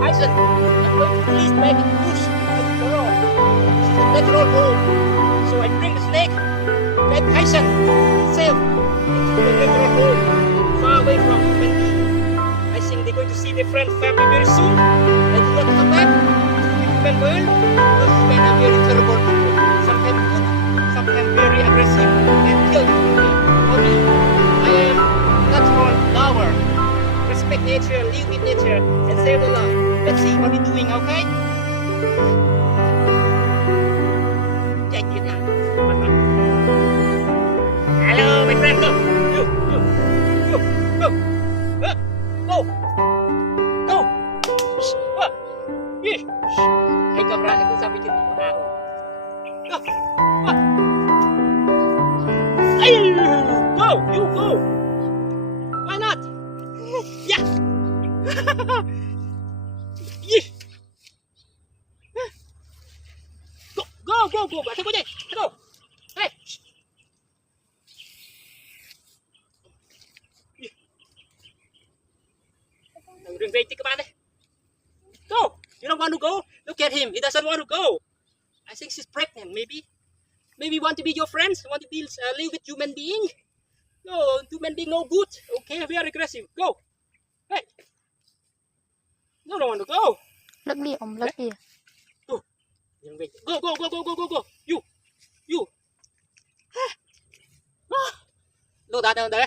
Tyson, I'm going to release back in the bush like a girl. This is a natural home. So I bring the snake back Tyson safe into the natural home, far away from human being. I think they're going to see their friend family very soon. And do not come back to the human world because human are very terrible people. Sometimes good, sometimes very aggressive and kill people. For me, I am natural lover. Respect nature, live with nature, and save the life. Let's see what we're doing, okay? Check it out. Hello, my friend. Go, go, go, go, go, go, go. Shh, what? Yes. Hãy cầm lại tôi sao bị chừng của nào? Go, what? Hey, go, you go. Why not? Yeah. Yeah. Go. Bạn thấy có gì? Go. Hey. Đừng về các bạn đây. Go. You don't want to go? Look at him. He doesn't want to go. I think she's pregnant. Maybe want to be your friends. Want to be live with human being. No, human being no good. Okay, very aggressive. Go. Hey. No, don't want to go. Lắc đi ông, lắc đi. Go. You. Đồ đá đây.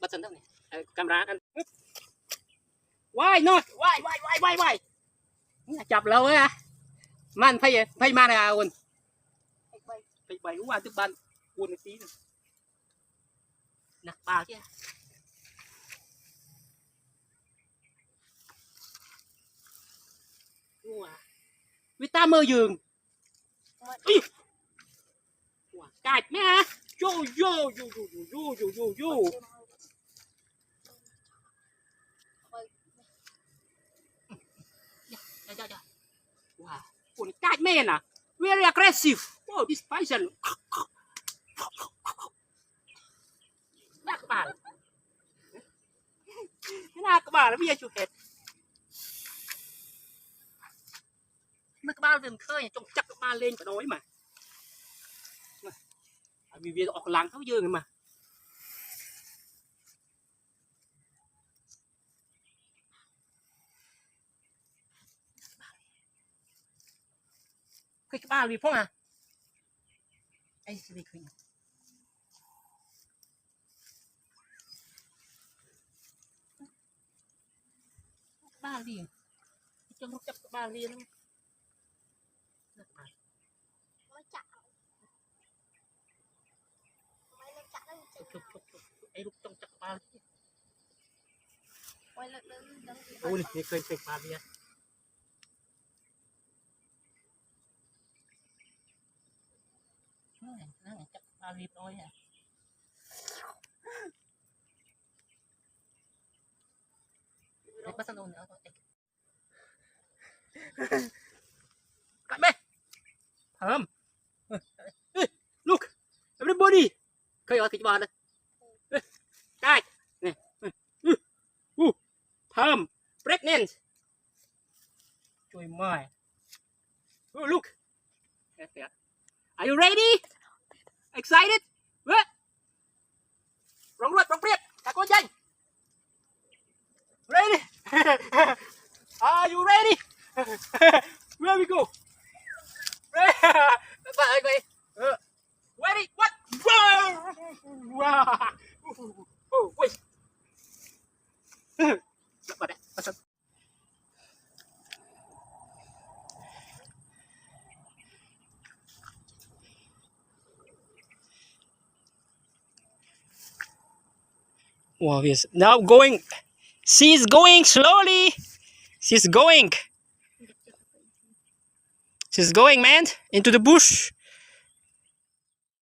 Bật sẵn đâu này. Camera anh. Why not? Why? Chập lâu á. Man phải man à quên. Phải bày quá tức ban quên một tí rồi. Nè, ba kia. Với ta mơ giường. Cạch mẹ hả? Yo. Wow, con cạch mẹ nè. Very aggressive. Oh, this bison. Nè các bạn. Nè các bạn, bây giờ chú hết. Các bạn đừng khơi trong chắc các bạn lên phải nói mà. Vì việc ọt làng tháo dương mà. Cái ba vì phong à? Anh sẽ đi khơi. Ba liền. Trong lúc chấp ba liền. Chụp ai lúc trong chắc ba. Ôi này khơi ba đi. Nó chắc ba đi thôi à. Để bắt sang đâu nữa thôi. Cắt mẹ. Thơm. Look, everybody. Khơi ở thịt bò đây. Cắt. Nè. Thơm. Pregnant. Trời mày. Oh, look. Are you ready? Excited? What? Rong priết. Các con nhanh. Ready? Are you ready? Where we go? Ready? What? Wow! Oh, wait. Wow, yes. Now going. She's going slowly. She's going, man, into the bush.